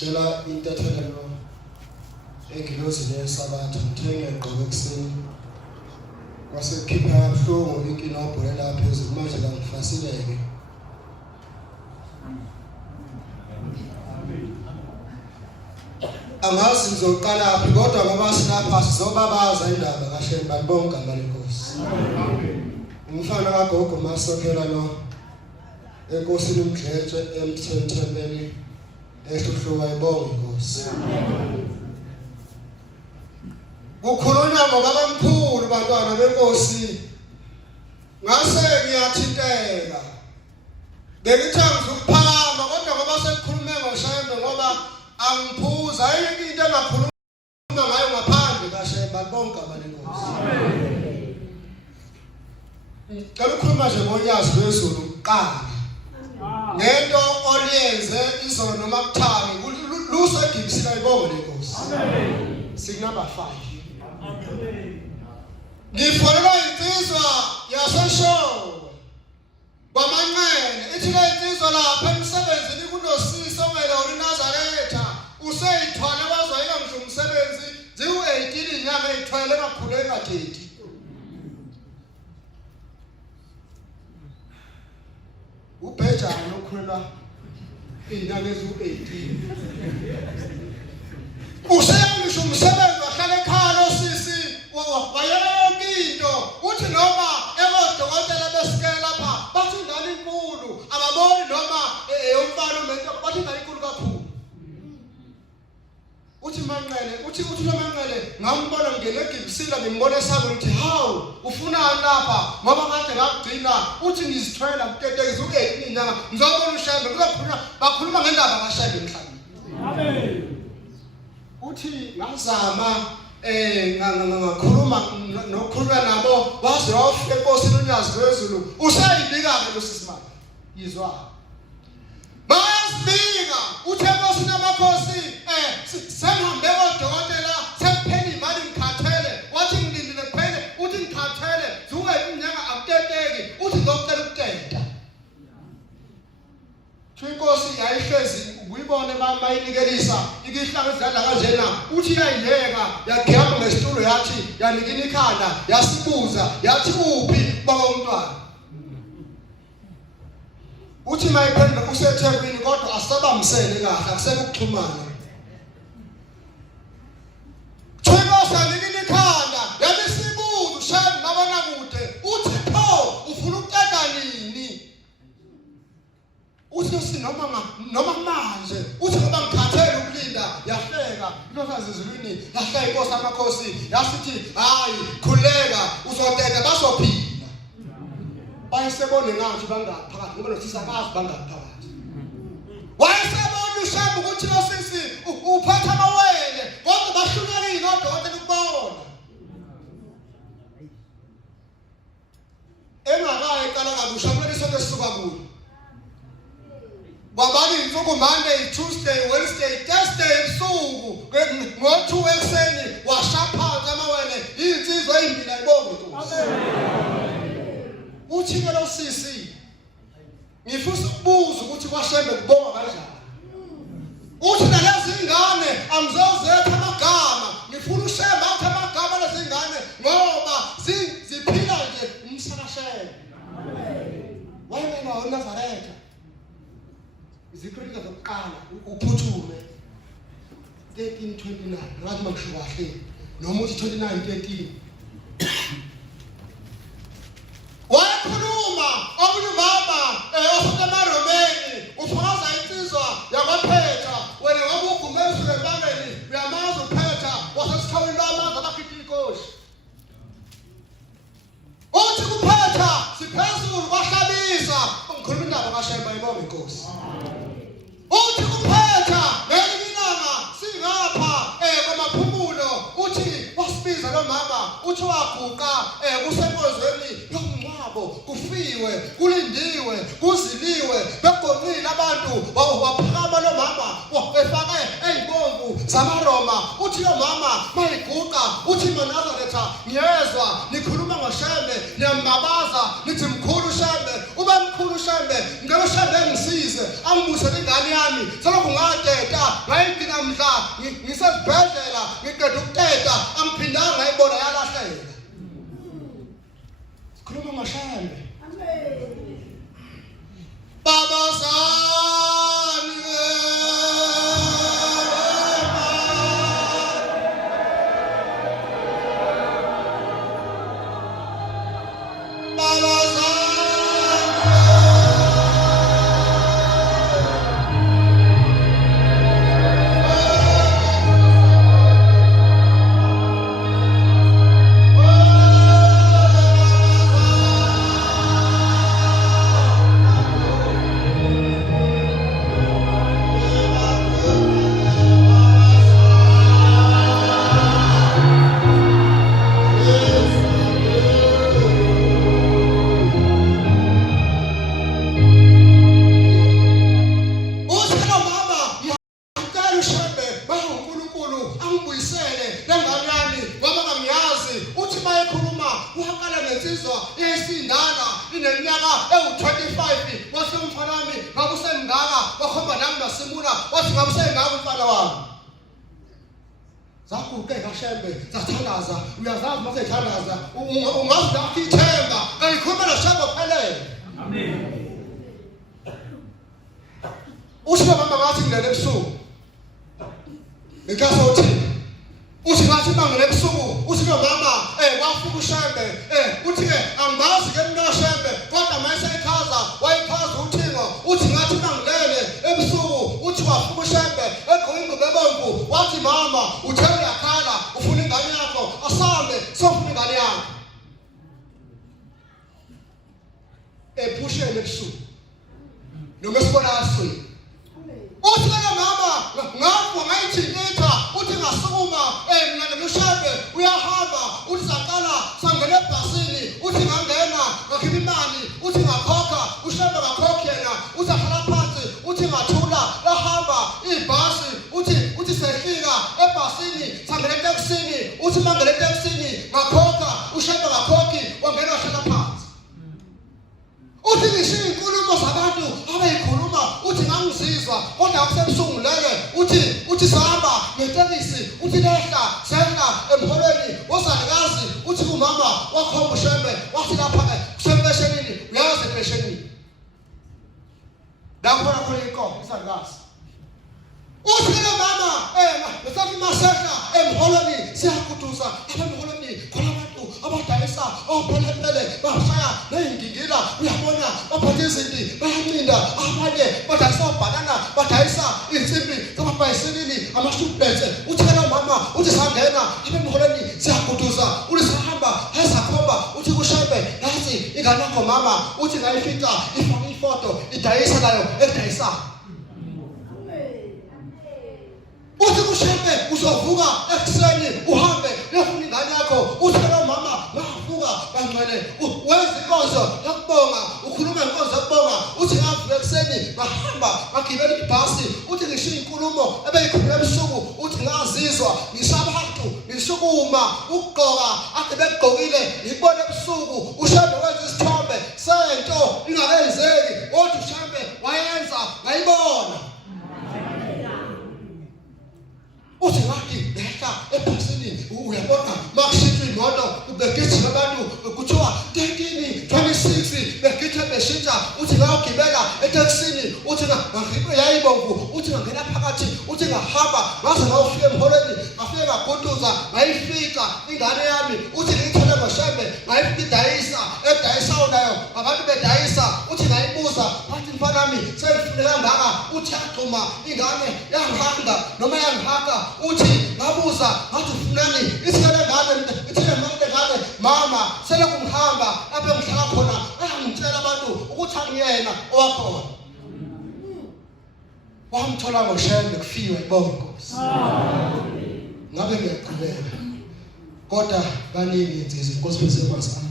Ngicela intathelo engilozi lesabatha ngithenge egqoke ekseni. Kwasekhipha kabuhlungu inkinobho lapha phezulu manje la ngifasileke. Angazi ngizoqala phi kodwa ngoba silapha sizobabaza indaba kaShembe bonke abalenkosi. Umfana kagogo masokhela no enkosini umdletshe emthethebeni ehluhluka ibonge inkosi. Kukhulunywa ngobaba omkhulu bantwana benkosi. Ngase ngiyathinteka. Bengithanga ukuphakama kodwa ngoba sekukhulume ngoShembe ngoba angiphuza ayike into engakhuluma ngayo ngaphandle kaShembe bonke abalenkosi. Ngicela ukukhuluma nje ngolwazi lwezulu kuqala. Ngento oliyenze izolo noma kuthami lusegibisila ibongo lenkosi. Sig number 5. Ngifonelwa insizwa yaseshowe kwamanqene ithi le insizwa lapha emsebenzini kunosisi ongela uNazaretha useyithwala wazwayeka ngisho umsebenzi ziwu-18 inyanga eyithwele kakhulu engadedi. Ubhejana okhulelwa inyanga eziwu-18 useyangisho umsebenzi wahlala ekhaya losisi wayela yonke into uthi noma ebodokotela besikela lapha bathi ingane inkulu ababoni noma eyomfana umuntu bathi ingane inkulu kakhulu. Uthi manqele uthi lo manqele ngambona ngene egibisila ngimbona esaba ukuthi hawu ufunani lapha ngoba kade ngagcina uthi ngizithwela akuteteki ziwu-18 inyanga ngizobona uShembe bakhuluma ngendaba kaShembe emhlabeni. Amen. Uthi ngazama ngakhuluma nokhuluma nabo waze wafika enkosini uNyazi lwezulu usayibika-ke lo sisimanga yizwa bayasibika uthi enkosini amakhosi sengihambe kodokotela sekuphela imali ngikhathele wathi ngilindile kuphele uthi ngikhathele ziwu-18 inyanga akuteteki uthi ngizocela ukuteta. Inkosi yayihlezi uyibone bayinikelisa ikihlanga izidla kanjena uthi yayiyeka yagiyama ngesitulo yathi yanikina ikhanda yasibuza yathi uphi baba umntwana. Uthi mayiphendula useThekwini kodwa asabamsele kahle akusekuxhumana. Inkosi yanikina ikhanda yabisibuza uShembe mabona kude uthi pho ufuna ukuteta nini. Uthi noma manje uthi ngoba ngikhathele ukulinda yahleka intokazi ezulwini yahleka inkosi amakhosi yasithi hayi khuleka uzoteta bazophila. Bayisebone ngathi bangaphakathi ngoba nosisakazi bangaphakathi. Wayesebona uShembe ukuthi nosisi uphatha amawele kodwa bahlulekile odokotela ukubona. Engakayi eqala kabusha kumele sonke sisuka kuyo. Babali insuku Monday, Tuesday, Wednesday, Thursday ebusuku ngo2 ekseni washapha amawele insizwa ezimbili ayibonge inkosi. Uthi ke lo sisi ngifisa ukubuza ukuthi kwaShembe kubonga kanjani. Uthi nalezi ingane angizozetha amagama ngifuna uShembe athi amagama lezi ingane ngoba ziphila nje umsakaShembe. Wayena uNazaretha izikrika zokuqala uphuthume 13:29 ngathi makusho kahle noma uthi 29:13 wayekhuluma omunye baba osemaRomeni ufakaza insizwa yakwaPhetha wena ngoba ugumezwe ebangeni uyamazi uPhetha wasesikhawini lamazi abakhipha inkosi. Uthi kuPhetha siphezulu kwahlabisa ngikhuluma indaba kaShembe ayibonge inkosi. Uthi kuPhetha ngelinanga singapha kwamaphumulo uthi wasibiza lo mama uthi waguqa kusenkozweni yomncwabo kufiwe kulindiwe kuziliwe begonqile abantu waphakama lo mama efake eyibomvu zamaRoma. Uthi lo mama mayiguqa uthi Nazaretha ngiyezwa nikhuluma ngoShembe niyambabaza nithi mkhulu Shembe ube mkhulu Shembe ngeke uShembe ngisize angibusele ingane ingane yami selokhu ngateta ngayigcina mhla ngisezibhedlela ngiqeda ukuteta angiphindanga ngayibona yalahleka. Sikhuluma ngoShembe. Baba zani Shembe zathandaza uyazazi mase thandaza ungazi laphi ithemba kayikhuluma noShembe phelele. Amen. Uthi mama ngathi ngilele ebusuku ngikhaso uthi uthi ngathi mangele ebusuku uthi mama wafika uShembe uthi ke angazi ke mina Shembe kodwa mase echaza wayichaza uthingo uthi ngathi mangilele ebusuku uthi wafika uShembe egqoke ingubo ebomvu wathi mama uthe uyakhala ufuna ingane yakho asambe sofuna ingane yakho ephushele ebusuku noma esibona aswe uthi ke mama ngapho ngayithintha uthi ngasukuma mina noShembe uyahamba uthi saqala sangena ebhasini uthi ngangena ngakhipha imali uthi ngakhokha uShembe ngakhokha yena uthi ahlala phansi uthi ngathula lahamba ibhasi uthi sefika ebhasini sangena etekisini uthi mangena etekisini ngakhokha uShembe ngakhokhi wangena wahlala phansi uthi ngishiya inkulumo zabantu abayikhuluma uthi ngangizizwa kodwa akusebuhlunguleke uthi sahamba ngetekisi uthi lehla sehla emholweni wozalikazi uthi kumama wakhomba uShembe wathi lapha kusempeshenini uyazi empeshenini la khona khona inkomo isangikazi uthi ke mama besathi masehla emholweni siyakuduza emholweni khona abantu abadayisa ophelele bashaya neyingingila uyabona baphathe izinto bayaminda abanye badayisa ubanana badayisa insimbi zamabhayisikili amashubhetse uthi ke mama uthi sangena emholweni siyakuduza uthi sahamba hayisakhomba uthi kuShembe nathi ingane yakho mama uthi ngayifika ifake ifoto idayisa nayo edayisa uthi kuShembe uzovuka ekuseni uhambe uyofuna ingane yakho uthi lo mama ngavuka bangcwele wenza inkonzo yokubonga ukhuluma inkonzo yokubonga uthi ngavuka ekuseni ngahamba ngagibela ibhasi uthi ngishiya inkulumo ebeyikhuluma ebusuku uthi ngazizwa ngisabantu ngisukuma ukugqoka ade begqokile ngibona ebusuku uShembe wenza isithombe sento ingakenzeki uthi uShembe wayenza ngayibona uthi ngathi lehla ebhasini uyabona makushintshwa imoto begijima abantu kuthiwa tekini 26 begijima beshintsha uthi ngayogibela etekisini uthi ngahiphe yayibomvu uthi ngangena phakathi uthi ngahamba ngaze ngawufika emholweni ngafika ngaguduza ngayifika ingane yami uthi ngiyithole ngoShembe ngayifika edayisa nayo abantu bedayisa uthi ngayibuza wathi mfanami sengifune kangaka uthi yagxuma ingane yangihanga noma yangihaka uthi ngabuza ngathi ufunani isikele ngane ithile ngane mama sele kumhamba lapho ngihlala khona ayangitshela abantu ukuthi angiyena owakhona wamthola ngoShembe kufiwe bonke Nkosi ngabe ngiyaqhubeka kodwa baningi insizwe Nkosi bese kwasana